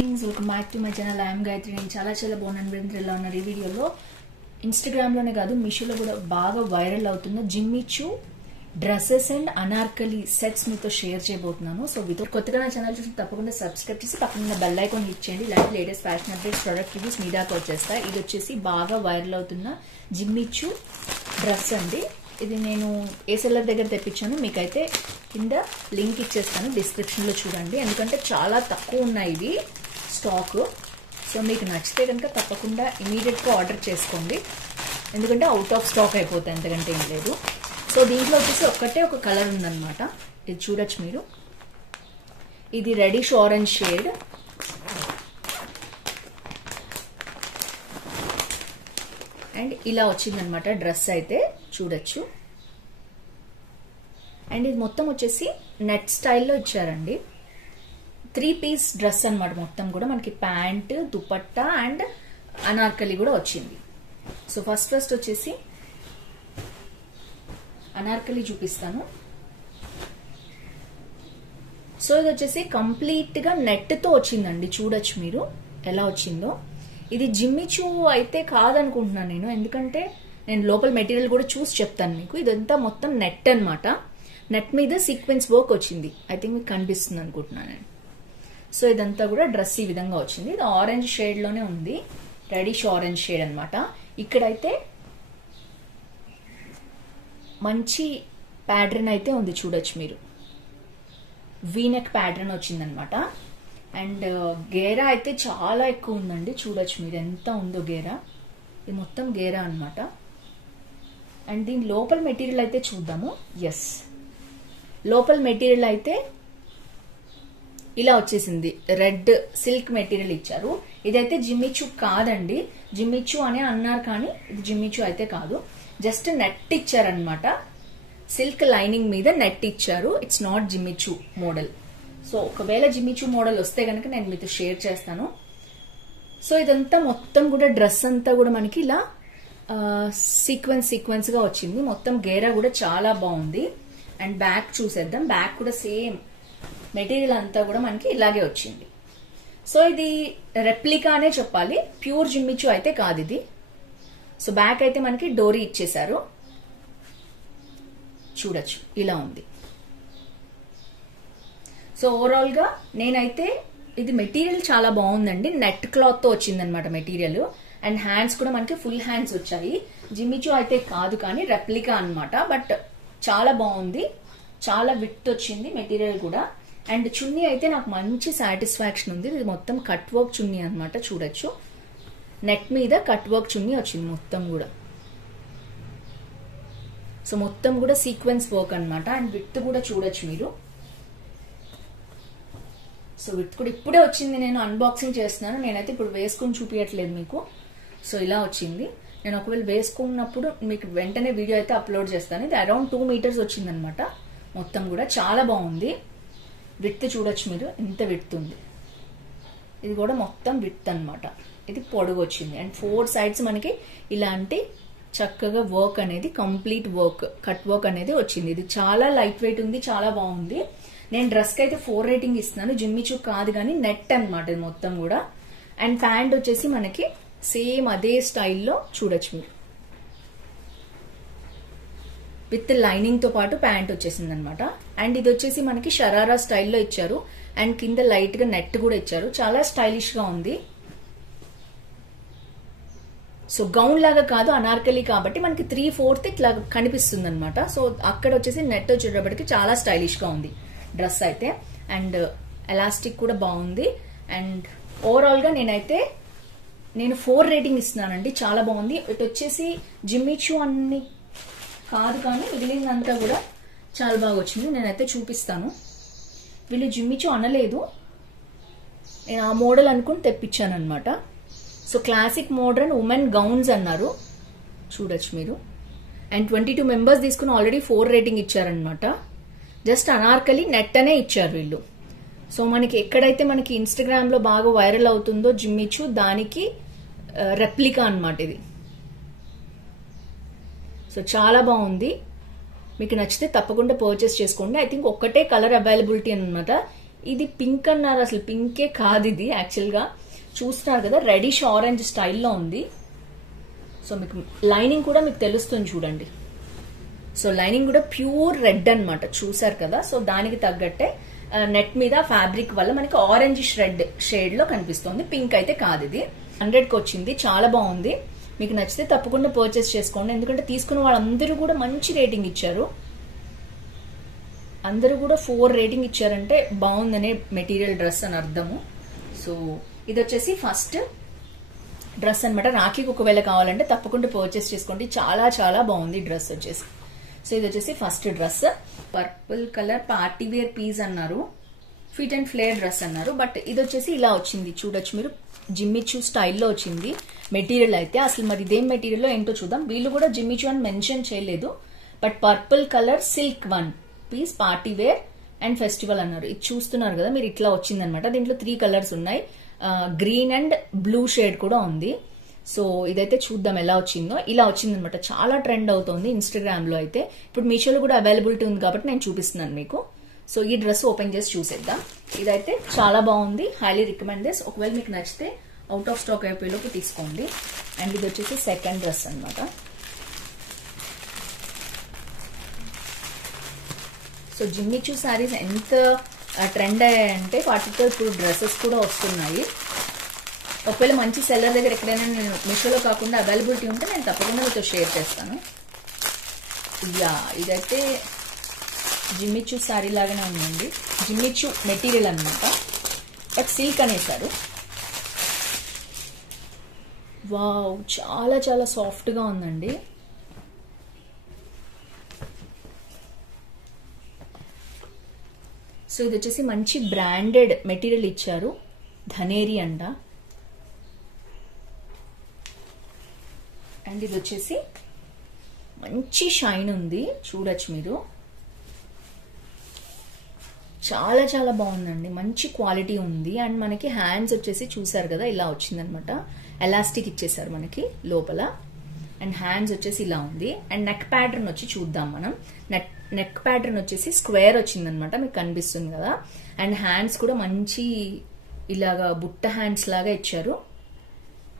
Welcome back to my channel. I'm Gayatri. నేను చాలా బాగున్నాను. వీడియోలో ఉన్న ఈ వీడియోలో ఇన్స్టాగ్రామ్ లోనే కాదు మీషోలో కూడా బాగా వైరల్ అవుతున్న Jimmy chew dresses and Anarkali sets మీతో షేర్ చేయబోతున్నాను. సో మీతో కొత్తగా నా ఛానల్ చూసి తప్పకుండా సబ్స్క్రైబ్ చేసి పక్కన బెల్ ఐకాన్ క్లిక్ చేయండి. ఇలాంటి latest fashion updates product reviews మీ దాకా వచ్చేస్తాయి. ఇది వచ్చేసి బాగా వైరల్ అవుతున్న జిమ్మీ చూ డ్రెస్ అండి. ఇది నేను ఏ సెల్లర్ దగ్గర తెప్పించాను, మీకైతే కింద లింక్ ఇచ్చేస్తాను, డిస్క్రిప్షన్ లో చూడండి. ఎందుకంటే చాలా తక్కువ ఉన్నాయి ఇవి స్టాక్. సో మీకు నచ్చితే కనుక తప్పకుండా ఇమీడియట్ గా ఆర్డర్ చేసుకోండి, ఎందుకంటే అవుట్ ఆఫ్ స్టాక్ అయిపోతాయి, అంతకంటే ఏం లేదు. సో దీంట్లో వచ్చేసి ఒక్కటే ఒక కలర్ ఉందన్నమాట. ఇది చూడొచ్చు మీరు. ఇది రెడిష్ ఆరెంజ్ షేడ్. అండ్ ఇలా వచ్చిందనమాట డ్రెస్ అయితే చూడొచ్చు. అండ్ ఇది మొత్తం వచ్చేసి నెట్ స్టైల్లో ఇచ్చారండి. 3 పీస్ డ్రెస్ అనమాట. మొత్తం కూడా మనకి ప్యాంట్, దుపట్టా అండ్ అనార్కలి కూడా వచ్చింది. సో ఫస్ట్ వచ్చేసి అనార్కలి చూపిస్తాను. సో ఇది వచ్చేసి కంప్లీట్ గా నెట్ తో వచ్చిందండి. చూడొచ్చు మీరు ఎలా వచ్చిందో. ఇది జిమ్మీ చూ అయితే కాదనుకుంటున్నాను నేను, ఎందుకంటే నేను లోపల మెటీరియల్ కూడా చూసి చెప్తాను మీకు. ఇదంతా మొత్తం నెట్ అనమాట. నెట్ మీద సీక్వెన్స్ వర్క్ వచ్చింది. ఐ థింక్ మీకు కనిపిస్తుంది అనుకుంటున్నాను నేను. సో ఇదంతా కూడా డ్రెస్ ఈ విధంగా వచ్చింది. ఇది ఆరెంజ్ షేడ్ లోనే ఉంది, రెడిష్ ఆరెంజ్ షేడ్ అనమాట. ఇక్కడైతే మంచి ప్యాటర్న్ అయితే ఉంది, చూడొచ్చు మీరు. వీనెక్ ప్యాటర్న్ వచ్చిందనమాట. అండ్ గేరా అయితే చాలా ఎక్కువ ఉందండి. చూడొచ్చు మీరు ఎంత ఉందో గేరా. ఇది మొత్తం గేరా అనమాట. అండ్ దీని లోపల మెటీరియల్ అయితే చూద్దాము. ఎస్, లోపల మెటీరియల్ అయితే ఇలా వచ్చేసింది. రెడ్ సిల్క్ మెటీరియల్ ఇచ్చారు. ఇదైతే జిమ్మీ చూ కాదండి. జిమ్మీ చూ అనే అన్నారు కానీ ఇది జిమ్మీ చూ అయితే కాదు. జస్ట్ నెట్ ఇచ్చారనమాట. సిల్క్ లైనింగ్ మీద నెట్ ఇచ్చారు. It's not Jimmy chew model. So ఒకవేళ జిమ్మీ చూ మోడల్ వస్తే కనుక నేను మీతో షేర్ చేస్తాను. సో ఇదంతా మొత్తం కూడా డ్రెస్ అంతా కూడా మనకి ఇలా సీక్వెన్స్ గా వచ్చింది. మొత్తం గేరా కూడా చాలా బాగుంది. అండ్ బ్యాక్ చూసేద్దాం. బ్యాక్ కూడా సేమ్ మెటీరియల్ అంతా కూడా మనకి ఇలాగే వచ్చింది. సో ఇది రెప్లికా అనే చెప్పాలి, ప్యూర్ జిమ్మీ చూ అయితే కాదు ఇది. సో బ్యాక్ అయితే మనకి డోరీ ఇచ్చేసారు. చూడొచ్చు ఇలా ఉంది. సో ఓవరాల్ గా నేనైతే ఇది మెటీరియల్ చాలా బాగుందండి. నెట్ క్లాత్ తో వచ్చిందనమాట మెటీరియల్. అండ్ హ్యాండ్స్ కూడా మనకి ఫుల్ హ్యాండ్స్ వచ్చాయి. జిమ్మీ చూ అయితే కాదు కానీ రెప్లికా అనమాట. బట్ చాలా బాగుంది. చాలా విత్ వచ్చింది మెటీరియల్ కూడా. అండ్ చున్నీ అయితే నాకు మంచి సాటిస్ఫాక్షన్ ఉంది. ఇది మొత్తం కట్ వర్క్ చున్నీ అనమాట. చూడొచ్చు నెట్ మీద కట్ వర్క్ చున్నీ వచ్చింది మొత్తం కూడా. సో మొత్తం కూడా సీక్వెన్స్ వర్క్ అనమాట. అండ్ విత్ కూడా చూడొచ్చు మీరు. సో విత్ కూడా ఇప్పుడే వచ్చింది. నేను అన్బాక్సింగ్ చేస్తున్నాను. నేనైతే ఇప్పుడు వేసుకుని చూపించట్లేదు మీకు. సో ఇలా వచ్చింది. నేను ఒకవేళ వేసుకున్నప్పుడు మీకు వెంటనే వీడియో అయితే అప్లోడ్ చేస్తాను. ఇది అరౌండ్ 2 మీటర్స్ వచ్చింది అనమాట. మొత్తం కూడా చాలా బాగుంది. విత్ చూడొచ్చు మీరు ఎంత విత్ ఉంది. ఇది కూడా మొత్తం విత్ అనమాట. ఇది పొడుగు వచ్చింది. అండ్ 4 సైడ్స్ మనకి ఇలాంటి చక్కగా వర్క్ అనేది, కంప్లీట్ వర్క్, కట్ వర్క్ అనేది వచ్చింది. ఇది చాలా లైట్ వెయిట్ ఉంది, చాలా బాగుంది. నేను డ్రెస్ కి అయితే 4 రేటింగ్ ఇస్తున్నాను. జిమ్మీ చూ కాదు కానీ నెట్ అనమాట ఇది మొత్తం కూడా. అండ్ ప్యాంట్ వచ్చేసి మనకి సేమ్ అదే స్టైల్లో చూడొచ్చు మీరు. విత్ లైనింగ్ తో పాటు ప్యాంట్ వచ్చేసింది అనమాట. అండ్ ఇది వచ్చేసి మనకి షరారా స్టైల్లో ఇచ్చారు. అండ్ కింద లైట్ గా నెట్ కూడా ఇచ్చారు. చాలా స్టైలిష్ గా ఉంది. సో గౌన్ లాగా కాదు, అనార్కలి కాబట్టి మనకి 3/4 ఇట్లా కనిపిస్తుంది అనమాట. సో అక్కడ వచ్చేసి నెట్ వచ్చేటప్పటికి చాలా స్టైలిష్ గా ఉంది డ్రెస్ అయితే. అండ్ ఎలాస్టిక్ కూడా బాగుంది. అండ్ ఓవరాల్ గా నేను 4 రేటింగ్ ఇస్తున్నానండి. చాలా బాగుంది. ఇటు వచ్చేసి జిమ్మీ చూ అన్ని కాదు కానీ మిగిలినంతా కూడా చాలా బాగా వచ్చింది. నేనైతే చూపిస్తాను. వీళ్ళు జిమ్మీ చూ అనలేదు, నేను ఆ మోడల్ అనుకుని తెప్పించాను అనమాట. So classic modern women gowns అన్నారు. చూడొచ్చు మీరు. అండ్ 22 మెంబర్స్ తీసుకుని ఆల్రెడీ 4 రేటింగ్ ఇచ్చారనమాట. జస్ట్ అనార్కలి నెట్ అనే ఇచ్చారు వీళ్ళు. సో మనకి ఎక్కడైతే మనకి ఇన్స్టాగ్రామ్ లో బాగా వైరల్ అవుతుందో జిమ్మీ చూ, దానికి రెప్లికా అనమాట ఇది. సో చాలా బాగుంది. మీకు నచ్చితే తప్పకుండా పర్చేస్ చేసుకోండి. ఐ థింక్ ఒక్కటే కలర్ అవైలబిలిటీ అనమాట. ఇది పింక్ అన్నారు, అసలు పింకే కాదు ఇది. యాక్చువల్ గా చూస్తున్నారు కదా, రెడిష్ ఆరెంజ్ స్టైల్లో ఉంది. సో మీకు లైనింగ్ కూడా మీకు తెలుస్తుంది చూడండి. సో లైనింగ్ కూడా ప్యూర్ రెడ్ అన్నమాట, చూసారు కదా. సో దానికి తగ్గట్టే నెట్ మీద ఫ్యాబ్రిక్ వల్ల మనకి ఆరెంజ్ రెడ్ షేడ్ లో కనిపిస్తుంది, పింక్ అయితే కాదు. ఇది 100కి వచ్చింది, చాలా బాగుంది. మీకు నచ్చితే తప్పకుండా పర్చేస్ చేసుకోండి, ఎందుకంటే తీసుకున్న వాళ్ళందరూ కూడా మంచి రేటింగ్ ఇచ్చారు. అందరూ కూడా 4 రేటింగ్ ఇచ్చారంటే బాగుందనే మెటీరియల్ డ్రెస్ అని అర్థము. సో ఇది వచ్చేసి ఫస్ట్ డ్రెస్ అనమాట. రాఖీకి ఒకవేళ కావాలంటే తప్పకుండా పర్చేస్ చేసుకోండి, చాలా చాలా బాగుంది డ్రెస్ వచ్చేసి. సో ఇది వచ్చేసి first dress, purple colour party wear piece అన్నారు, ఫిట్ అండ్ ఫ్లేర్ డ్రెస్ అన్నారు. బట్ ఇది వచ్చేసి ఇలా వచ్చింది చూడొచ్చు మీరు, జిమ్మిచూ స్టైల్లో వచ్చింది మెటీరియల్ అయితే. అసలు మరి ఇదేం మెటీరియల్ ఏంటో చూద్దాం. వీళ్ళు కూడా జిమ్మిచూ అని మెన్షన్ చేయలేదు, but purple colour silk one piece party wear and festival అన్నారు. ఇది చూస్తున్నారు కదా మీరు, ఇట్లా వచ్చింది అనమాట. దీంట్లో 3 కలర్స్ ఉన్నాయి, గ్రీన్ అండ్ బ్లూ షేడ్ కూడా ఉంది. సో ఇదైతే చూద్దాం ఎలా వచ్చిందో. ఇలా వచ్చింది అనమాట, చాలా ట్రెండ్ అవుతుంది ఇన్స్టాగ్రామ్ లో అయితే. ఇప్పుడు మీషోలో కూడా అవైలబిలిటీ ఉంది కాబట్టి నేను చూపిస్తున్నాను మీకు. సో ఈ డ్రెస్ ఓపెన్ చేసి చూసేద్దాం. ఇదైతే చాలా బాగుంది, హైలీ రికమెండ్ దిస్. ఒకవేళ మీకు నచ్చితే అవుట్ ఆఫ్ స్టాక్ అయిపోయేలోపు తీసుకోండి. అండ్ ఇది వచ్చేసి సెకండ్ డ్రెస్ అనమాట. సో జిమ్మిచూ శారీస్ ఎంత ట్రెండ్ అయ్యాయంటే వాటితో ఇప్పుడు డ్రెస్సెస్ కూడా వస్తున్నాయి. ఒకవేళ మంచి సెల్లర్ దగ్గర ఎక్కడైనా నేను మీషోలో కాకుండా అవైలబిలిటీ ఉంటే నేను తప్పకుండా మీతో షేర్ చేస్తాను. యా ఇదైతే జిమ్మిచూ శారీ లాగానే ఉందండి, జిమ్మిచూ మెటీరియల్ అనమాట, బట్ సిల్క్ అనేసారు. వావ్, చాలా చాలా సాఫ్ట్ గా ఉందండి. సో ఇది వచ్చేసి మంచి బ్రాండెడ్ మెటీరియల్ ఇచ్చారు, ధనేరి అంట. అండ్ ఇది వచ్చేసి మంచి షైన్ ఉంది, చూడొచ్చు మీరు. చాలా చాలా బాగుందండి, మంచి క్వాలిటీ ఉంది. అండ్ మనకి హ్యాండ్స్ వచ్చేసి చూసారు కదా ఇలా వచ్చిందనమాట, ఎలాస్టిక్ ఇచ్చేసారు మనకి లోపల. అండ్ హ్యాండ్స్ వచ్చేసి ఇలా ఉంది. అండ్ నెక్ ప్యాటర్న్ వచ్చి చూద్దాం మనం. నెక్ ప్యాటర్న్ వచ్చేసి స్క్వేర్ వచ్చిందనమాట, మీకు కనిపిస్తుంది కదా. అండ్ హ్యాండ్స్ కూడా మంచి ఇలాగా బుట్ట హ్యాండ్స్ లాగా ఇచ్చారు,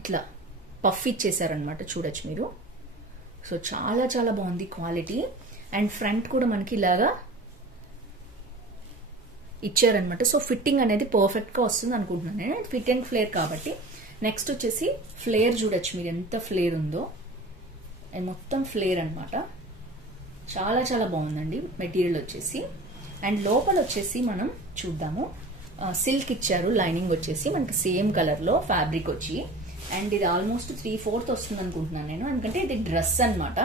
ఇట్లా పఫ్ ఇచ్చేసారనమాట, చూడొచ్చు మీరు. సో చాలా చాలా బాగుంది క్వాలిటీ. అండ్ ఫ్రంట్ కూడా మనకి ఇలాగా ఇచ్చారనమాట. సో ఫిట్టింగ్ అనేది పర్ఫెక్ట్ గా వస్తుంది అనుకుంటున్నాను నేను, ఫిట్ అండ్ ఫ్లేర్ కాబట్టి. నెక్స్ట్ వచ్చేసి ఫ్లేర్ చూడొచ్చు మీరు, ఎంత ఫ్లేర్ ఉందో. అండ్ మొత్తం ఫ్లేర్ అనమాట, చాలా చాలా బాగుందండి మెటీరియల్ వచ్చేసి. అండ్ లోపల వచ్చేసి మనం చూద్దాము, సిల్క్ ఇచ్చారు, లైనింగ్ వచ్చేసి మనకి సేమ్ కలర్ లో ఫ్యాబ్రిక్ వచ్చి. అండ్ ఇది ఆల్మోస్ట్ 3/4 వస్తుంది అనుకుంటున్నాను నేను, ఎందుకంటే ఇది డ్రెస్ అనమాట.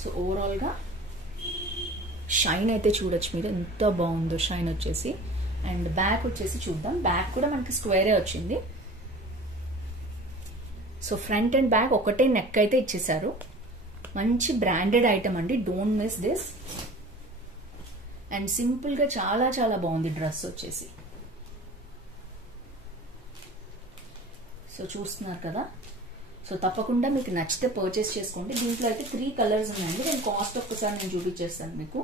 సో ఓవరాల్ గా షైన్ అయితే చూడొచ్చు మీరు, ఎంత బాగుందో షైన్ వచ్చేసి. అండ్ బ్యాక్ వచ్చేసి చూద్దాం, బ్యాక్ కూడా మనకి స్క్వేరే వచ్చింది. సో ఫ్రంట్ అండ్ బ్యాక్ ఒకటే నెక్ అయితే ఇచ్చేసారు, మంచి బ్రాండెడ్ ఐటమ్ అండి, don't miss this. And simple గా చాలా చాలా బాగుంది డ్రెస్ వచ్చేసి. సో చూస్తున్నారు కదా. సో తప్పకుండా మీకు నచ్చితే పర్చేస్ చేసుకోండి. దీంట్లో అయితే 3 కలర్స్ ఉన్నాయండి, నేను కాస్ట్ ఒక్కసారి నేను చూపించేస్తాను మీకు.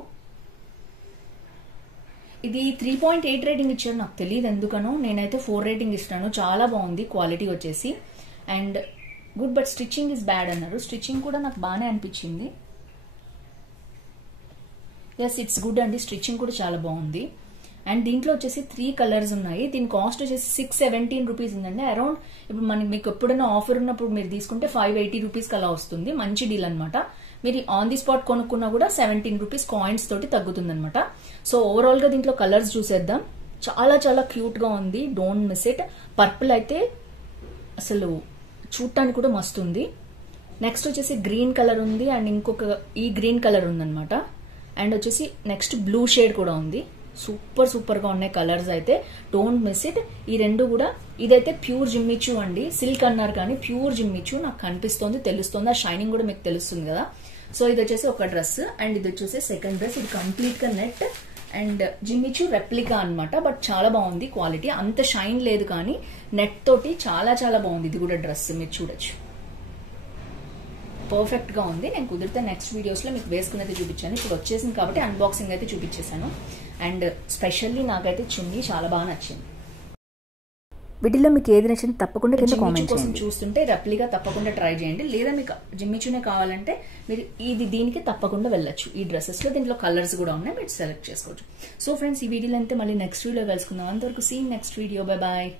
ఇది 3.8 రేటింగ్ ఇచ్చారు, నాకు తెలియదు ఎందుకనో, నేనైతే 4 రేటింగ్ ఇస్తాను. చాలా బాగుంది క్వాలిటీ వచ్చేసి. And good, but stitching is bad అన్నారు. స్టిచ్చింగ్ కూడా నాకు బాగానే అనిపించింది. ఎస్, ఇట్స్ గుడ్ అండి, స్టిచ్చింగ్ కూడా చాలా బాగుంది. అండ్ దీంట్లో వచ్చేసి 3 కలర్స్ ఉన్నాయి. దీని కాస్ట్ వచ్చేసి 617 రూపీస్ ఉందండి. అరౌండ్ ఇప్పుడు మీకు ఎప్పుడైనా ఆఫర్ ఉన్నప్పుడు మీరు తీసుకుంటే 580 రూపీస్కి అలా వస్తుంది, మంచి డీల్ అనమాట. మీరు ఆన్ ది స్పాట్ కొనుక్కున్నా కూడా 17 రూపీస్ కాయిన్స్ తోటి తగ్గుతుంది అనమాట. సో ఓవరాల్ గా దీంట్లో కలర్స్ చూసేద్దాం. చాలా చాలా క్యూట్ గా ఉంది, డోంట్ మిస్ ఇట్. పర్పుల్ అయితే అసలు చూడటానికి కూడా మస్తు ఉంది. నెక్స్ట్ వచ్చేసి గ్రీన్ కలర్ ఉంది, అండ్ ఇంకొక ఈ గ్రీన్ కలర్ ఉందన్నమాట. అండ్ వచ్చేసి నెక్స్ట్ బ్లూ షేడ్ కూడా ఉంది. సూపర్ సూపర్ గా ఉన్నాయి కలర్స్ అయితే, డోంట్ మిస్ ఇట్. ఈ రెండు కూడా, ఇదైతే ప్యూర్ జిమ్మిచూ అండి, సిల్క్ అన్నారు కానీ ప్యూర్ జిమ్మిచూ నాకు కనిపిస్తోంది, తెలుస్తుంది. ఆ షైనింగ్ కూడా మీకు తెలుస్తుంది కదా. సో ఇది వచ్చేసి ఒక డ్రెస్, అండ్ ఇది వచ్చేసి సెకండ్ డ్రెస్. ఇది కంప్లీట్ గా నెట్ అండ్ జిమ్మిచూ రెప్లికా అన్నమాట, బట్ చాలా బాగుంది క్వాలిటీ. అంత షైన్ లేదు కానీ నెట్ తోటి చాలా చాలా బాగుంది. ఇది కూడా డ్రెస్ మీరు చూడొచ్చు. పర్ఫెక్ట్ గా ఉంది. నేను కుదిరితే నెక్స్ట్ వీడియోస్ లో మీకు వేసుకుని అయితే చూపించాను. ఇప్పుడు వచ్చేసింది కాబట్టి అన్బాక్సింగ్ అయితే చూపించేశాను. అండ్ స్పెషల్లీ నాకైతే చున్నీ చాలా బాగా నచ్చింది. వీటిలో మీకు ఏది నచ్చింది తప్పకుండా కింద కామెంట్ కోసం చేయండి. చూస్తుంటే రెప్లికా తప్పకుండా ట్రై చేయండి. లేదా మీకు జిమ్మిచూనే కావాలంటే మీరు దీనికి తప్పకుండా వెళ్ళొచ్చు. ఈ డ్రెస్సెస్ లో దీంట్లో కలర్స్ కూడా ఉన్నాయి, మీరు సెలెక్ట్ చేసుకోవచ్చు. సో ఫ్రెండ్స్, ఈ వీడియోలో అంతే. మళ్ళీ నెక్స్ట్ వీడియో కలుసుకుందాం. అంతవరకు see next video. Bye bye.